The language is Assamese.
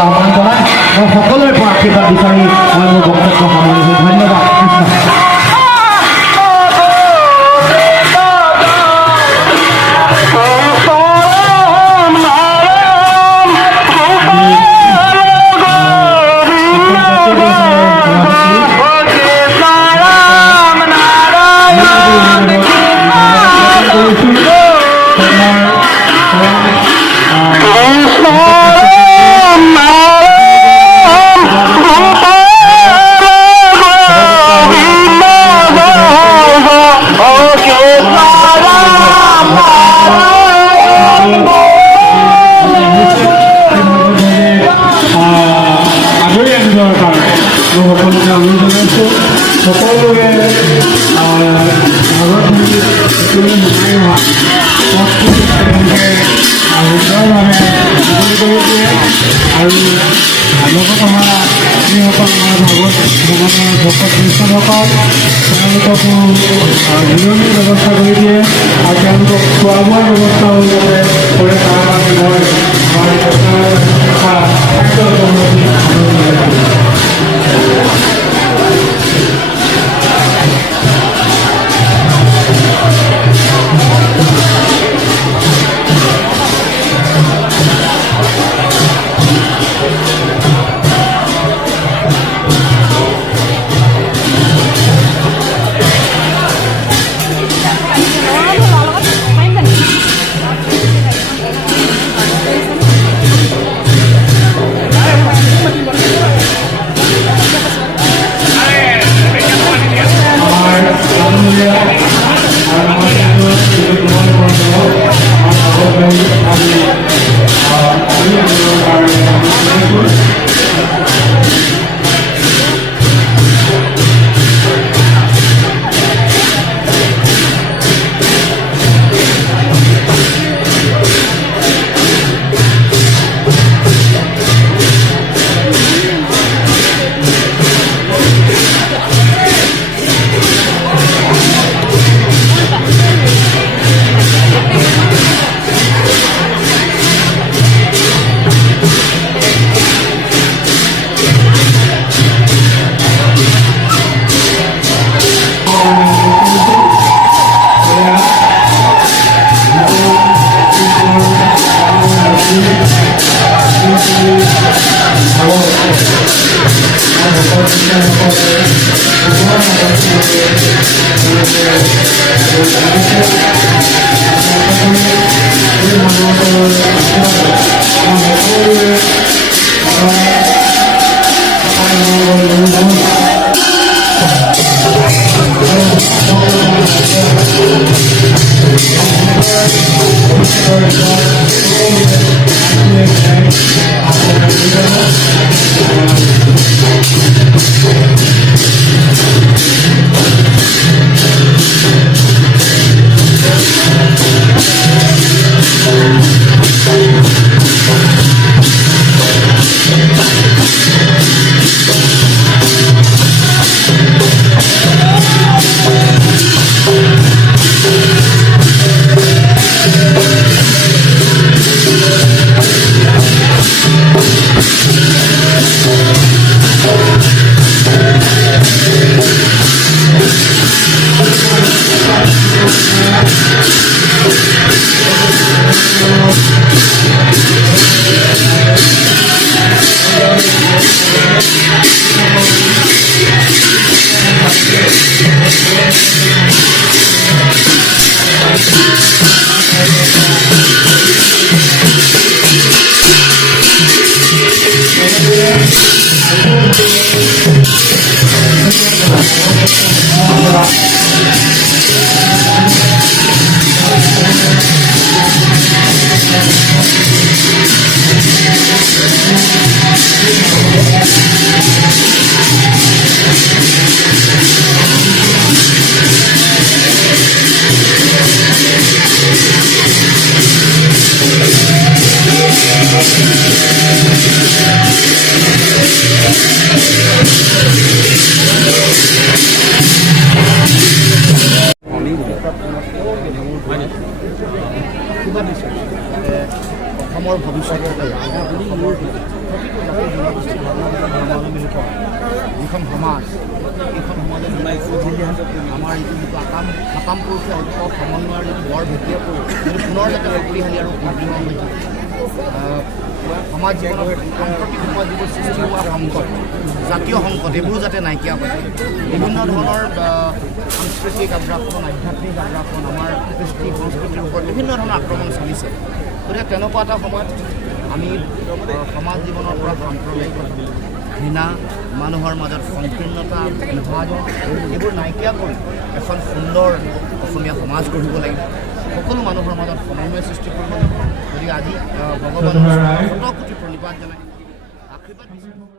আহ্বান জনাই মই সকলোৰে পৰা আশীৰ্বাদ বিচাৰি মই মোৰ বক্তব্য সামৰিছোঁ। ধন্যবাদ। সকলোৱে আৰু লগত আমাৰ যিসকল আমাৰ ভাগৱত ভগৱানৰ ভকত বৈষ্ণৱসকল তেওঁলোককো জিৰণিৰ ব্যৱস্থা কৰি দিয়ে আৰু তেওঁলোকক খোৱা বোৱাৰ ব্যৱস্থাও যাতে কৰে তাৰ বাবে মই অসমৰ ভৱিষ্যতৰ প্ৰতিটো জাতি জনগোষ্ঠী ধৰ্মাৱলম্বী লোকৰ যিখন সমাজ এইখন সমাজে আমাৰ যিটো আকাম পুৰুষে ঐক্য সমন্বয়ৰ যিটো বৰ ভেটিয়ে কৰি যিটো পুনৰ যাতে শক্তিশালী আৰু সুদৃঢ় হৈ থাকে সমাজ জীৱনত সাম্প্ৰতিক সময়ত যিবোৰ সৃষ্টি হোৱা সংকট জাতীয় সংকট এইবোৰো যাতে নাইকিয়া হয় বিভিন্ন ধৰণৰ সাংস্কৃতিক আগ্ৰাসন আধ্যাত্মিক আগ্ৰাসন আমাৰ কৃষ্টি সংস্কৃতিৰ ওপৰত বিভিন্ন ধৰণৰ আক্ৰমণ চলিছে গতিকে তেনেকুৱা এটা সময়ত আমি সমাজ জীৱনৰ পৰা সাম্প্ৰদায়িকতা ঘৃণা মানুহৰ মাজত সংকীৰ্ণতা বিভাজন এইবোৰ নাইকিয়া কৰি এখন সুন্দৰ অসমীয়া সমাজ গঢ়িব লাগিব সকলো মানুহৰ মাজত সমন্বয় সৃষ্টি কৰিব লাগিব গতিকে আজি ভগৱানৰ শত কোটি প্ৰণিপাত জনাই আশীৰ্বাদ দিছোঁ